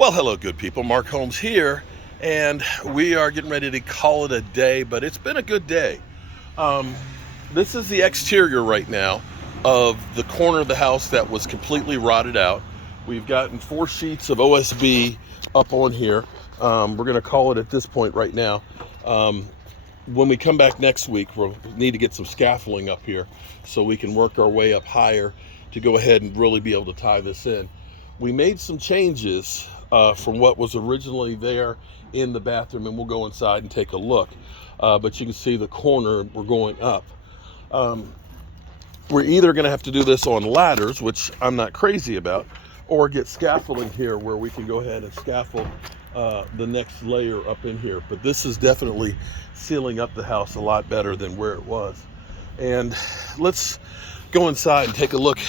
Well, hello, good people. Mark Holmes here, and we are getting ready to call it a day, but it's been a good day. Um, this is the exterior right now of the corner of the house that was completely rotted out. We've gotten 4 sheets of OSB up on here. We're going to call it at this point right now. When we come back next week, we'll need to get some scaffolding up here so we can work our way up higher to go ahead and really be able to tie this in. We made some changes from what was originally there in the bathroom, and we'll go inside and take a look. But you can see the corner, we're going up. We're either going to have to do this on ladders, which I'm not crazy about, or get scaffolding here where we can go ahead and scaffold the next layer up in here. But this is definitely sealing up the house a lot better than where it was. And let's go inside and take a look.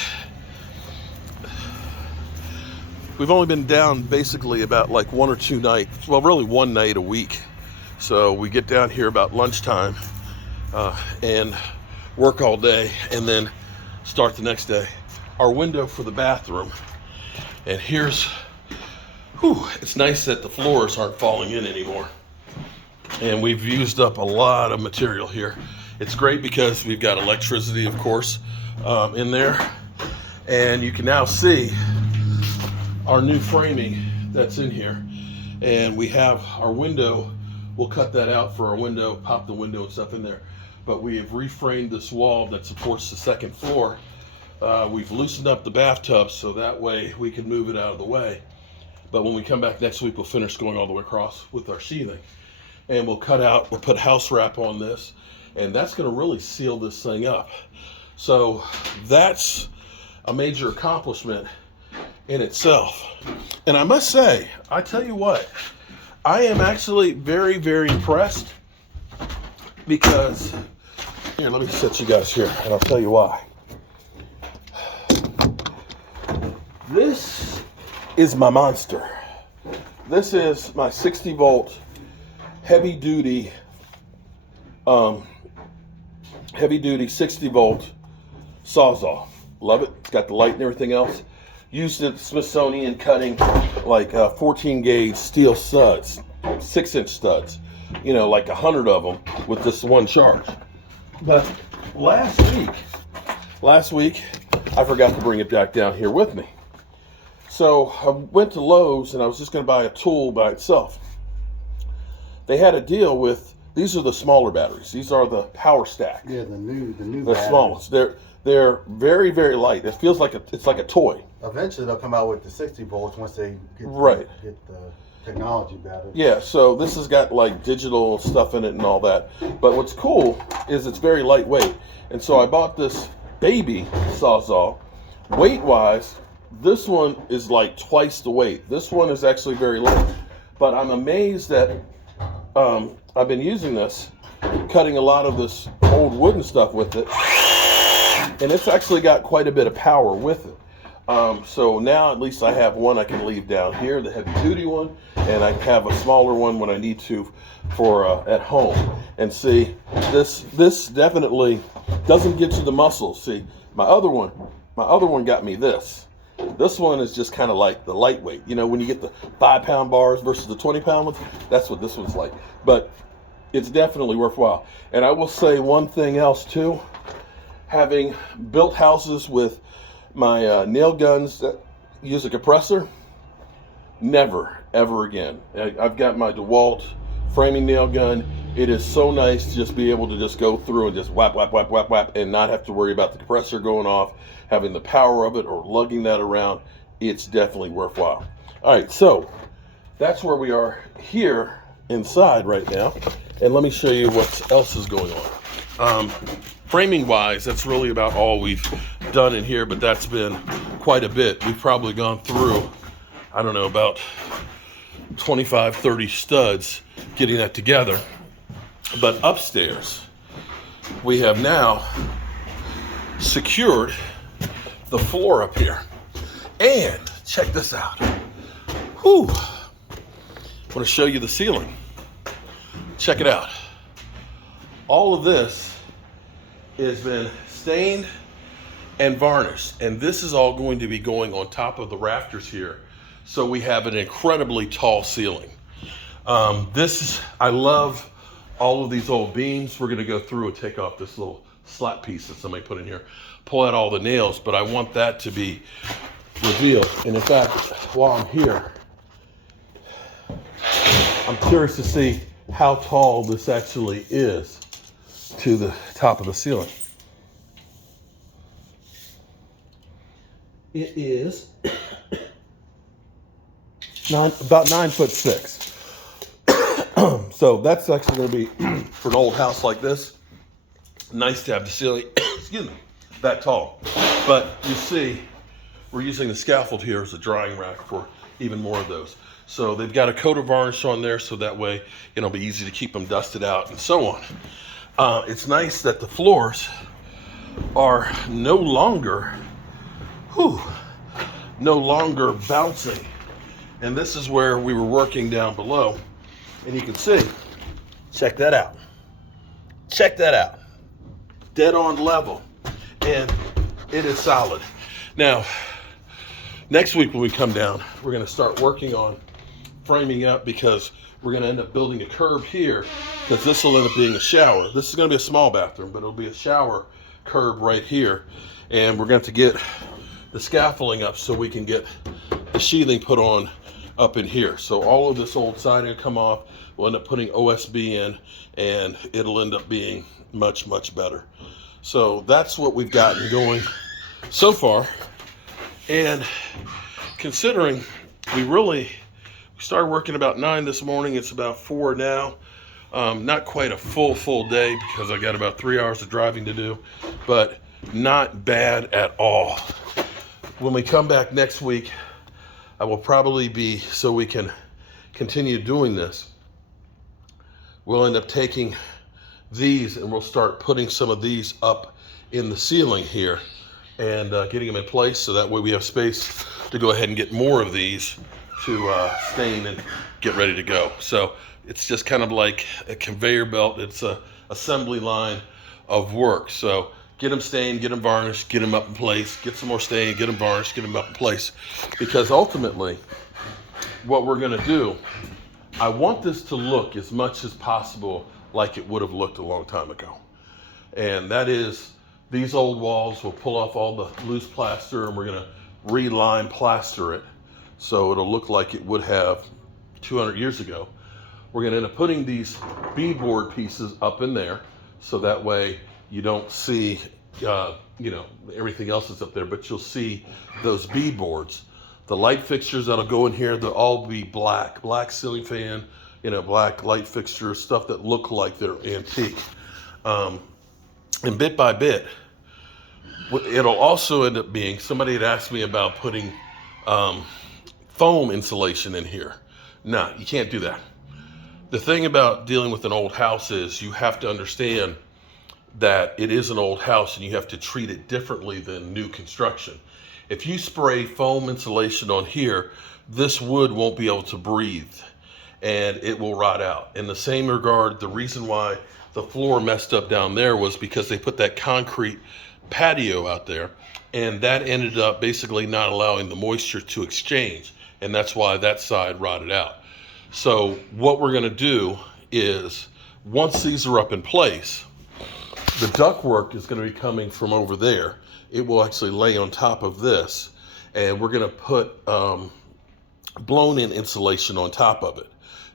We've only been down basically about like 1 or 2 nights, well, really 1 night a week. So we get down here about lunchtime and work all day and then start the next day. Our window for the bathroom, and here's, it's nice that the floors aren't falling in anymore. And we've used up a lot of material here. It's great because we've got electricity, of course, in there. And you can now see our new framing that's in here. And we have our window, we'll cut that out for our window, pop the window and stuff in there. But we have reframed this wall that supports the second floor. We've loosened up the bathtub so that way we can move it out of the way. But when we come back next week, we'll finish going all the way across with our sheathing. And we'll put house wrap on this, and that's gonna really seal this thing up. So that's a major accomplishment in itself. And I must say, I tell you what, I am actually very, very impressed because, here, let me set you guys here and I'll tell you why. This is my monster. This is my 60 volt heavy duty 60 volt Sawzall. Love it. It's got the light and everything else. Used at Smithsonian cutting like 14 gauge steel studs, 6-inch studs, you know, like 100 of them with this one charge. But last week I forgot to bring it back down here with me. So I went to Lowe's and I was just going to buy a tool by itself. They had a deal with, these are the smaller batteries. These are the Power Stack. Yeah, the new the small ones. They're very, very light. It feels like it's like a toy. Eventually they'll come out with the 60 volts once they get the technology better. Yeah, so this has got like digital stuff in it and all that. But what's cool is it's very lightweight. And so I bought this baby Sawzall. Weight-wise, this one is like twice the weight. This one is actually very light. But I'm amazed that I've been using this, cutting a lot of this old wooden stuff with it, and it's actually got quite a bit of power with it. So now at least I have one I can leave down here, the heavy duty one, and I have a smaller one when I need to for at home. And see, this definitely doesn't get you the muscles. See, my other one got me this. This one is just kind of like the lightweight. You know, when you get the 5-pound bars versus the 20-pound ones, that's what this one's like. But it's definitely worthwhile. And I will say one thing else too. Having built houses with my nail guns that use a compressor, never, ever again. I've got my DeWalt framing nail gun. It is so nice to just be able to just go through and just whap, whap, whap, whap, whap, and not have to worry about the compressor going off, having the power of it or lugging that around. It's definitely worthwhile. All right, so that's where we are here inside right now. And let me show you what else is going on. Framing wise, that's really about all we've done in here, but that's been quite a bit. We've probably gone through, I don't know, about 25, 30 studs getting that together. But upstairs, we have now secured the floor up here. And check this out. Whew. I want to show you the ceiling. Check it out. All of this has been stained and varnished, and this is all going to be going on top of the rafters here So we have an incredibly tall ceiling. I love all of these old beams. We're gonna go through and take off this little slat piece that somebody put in here, pull out all the nails, but I want that to be revealed. And in fact, while I'm here, I'm curious to see how tall this actually is to the top of the ceiling. It is about 9'6". So that's actually going to be, for an old house like this, nice to have the ceiling, excuse me, that tall. But you see, we're using the scaffold here as a drying rack for even more of those. So they've got a coat of varnish on there, so that way it'll be easy to keep them dusted out and so on. It's nice that the floors are no longer bouncing. And this is where we were working down below. And you can see, check that out. Check that out. Dead on level. And it is solid. Now, next week when we come down, we're going to start working on framing up, because we're going to end up building a curb here, because this will end up being a shower. This is going to be a small bathroom, but it'll be a shower curb right here. And we're going to get the scaffolding up so we can get the sheathing put on up in here. So all of this old siding will come off. We'll end up putting OSB in, and it'll end up being much, much better. So that's what we've gotten going so far. And considering we started working about 9 this morning, it's about 4 now. Not quite a full day, because I got about 3 hours of driving to do, but not bad at all. When we come back next week, I will probably be, so we can continue doing this, we'll end up taking these and we'll start putting some of these up in the ceiling here and getting them in place, so that way we have space to go ahead and get more of these to stain and get ready to go. So it's just kind of like a conveyor belt. It's a assembly line of work. So get them stained, get them varnished, get them up in place, get some more stain, get them varnished, get them up in place. Because ultimately, what we're gonna do, I want this to look as much as possible like it would have looked a long time ago. And that is, these old walls, we'll pull off all the loose plaster and we're gonna re-lime plaster it so it'll look like it would have 200 years ago. We're gonna end up putting these beadboard pieces up in there, so that way you don't see, everything else is up there, but you'll see those beadboards. The light fixtures that'll go in here, they'll all be black ceiling fan, black light fixtures, stuff that look like they're antique. And bit by bit, it'll also end up being, somebody had asked me about putting foam insulation in here. No, you can't do that. The thing about dealing with an old house is you have to understand that it is an old house and you have to treat it differently than new construction. If you spray foam insulation on here, this wood won't be able to breathe and it will rot out. In the same regard, the reason why the floor messed up down there was because they put that concrete patio out there, and that ended up basically not allowing the moisture to exchange, and that's why that side rotted out. So what we're going to do is, once these are up in place, the ductwork is going to be coming from over there. It will actually lay on top of this, and we're going to put blown-in insulation on top of it.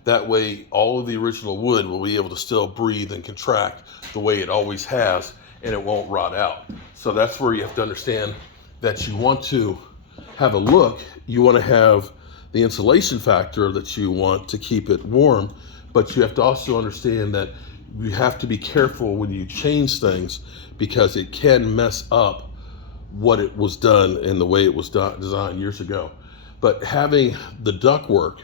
That way, all of the original wood will be able to still breathe and contract the way it always has, and it won't rot out. So that's where you have to understand that you want to have a look. You want to have the insulation factor that you want to keep it warm, but you have to also understand that you have to be careful when you change things, because it can mess up what it was done and the way it was designed years ago. But having the ductwork,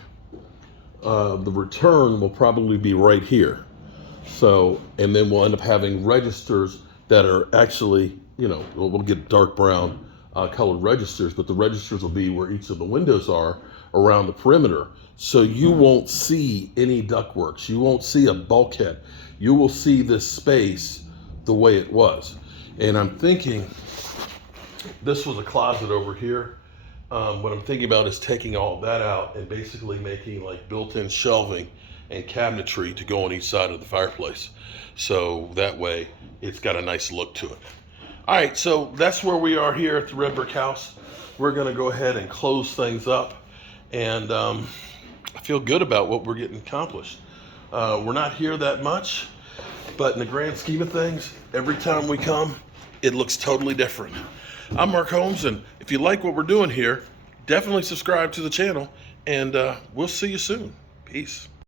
the return will probably be right here. So, and then we'll end up having registers that are actually, we'll get dark brown colored registers, but the registers will be where each of the windows are around the perimeter. So you won't see any ductworks. You won't see a bulkhead. You will see this space the way it was. And I'm thinking this was a closet over here. What I'm thinking about is taking all that out and basically making like built-in shelving and cabinetry to go on each side of the fireplace. So that way it's got a nice look to it. All right, so that's where we are here at the Red Brick House. We're gonna go ahead and close things up, and I feel good about what we're getting accomplished. We're not here that much, but in the grand scheme of things, every time we come, it looks totally different. I'm Mark Holmes, and if you like what we're doing here, definitely subscribe to the channel, and we'll see you soon. Peace.